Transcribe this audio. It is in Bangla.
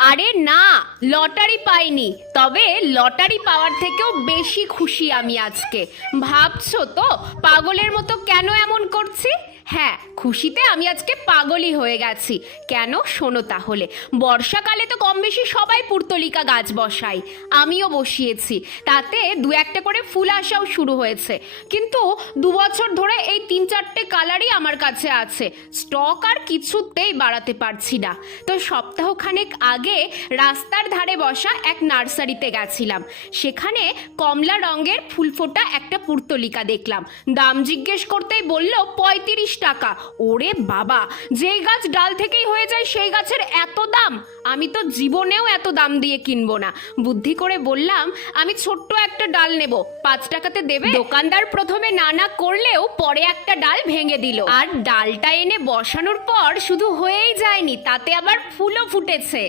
আরে না, লটারি পাইনি। তবে লটারি পাওয়ার থেকেও বেশি খুশি আমি আজকে। ভাবছো তো পাগলের মতো কেন এমন করছি? হ্যাঁ, খুশিতে আমি আজকে পাগলই হয়ে গেছি। কেন শোনো তাহলে। বর্ষাকালে তো কম বেশি সবাই পুর্তলিকা গাছ বসায়, আমিও বসিয়েছি। তাতে দু একটা করে ফুল আসাও শুরু হয়েছে। কিন্তু 2 বছর ধরে এই 3-4টে কালারই আমার কাছে আছে। স্টক আর কিছুতেই বাড়াতে পারছি না। তো সপ্তাহখানেক আগে রাস্তার ধারে বসা এক নার্সারিতে গেছিলাম। সেখানে কমলা রঙের ফুল ফোটা একটা পুর্তলিকা দেখলাম। দাম জিজ্ঞেস করতেই বলল 35 টাকা। ওরে বাবা, যে গাছ ডাল থেকেই হয়ে যায় সেই গাছের এত দাম! আমি তো জীবনেও এত দাম দিয়ে কিনবো না। বুদ্ধি করে বললাম, আমি ছোট্ট একটা ডাল নেব, 5 টাকাতে দেবে? দোকানদার প্রথমে না না করলেও পরে একটা ডাল ভেঙে দিল। আর ডালটা এনে বসানোর পর শুধু হয়েই যায়নি, তাতে আবার ফুলও ফুটেছে।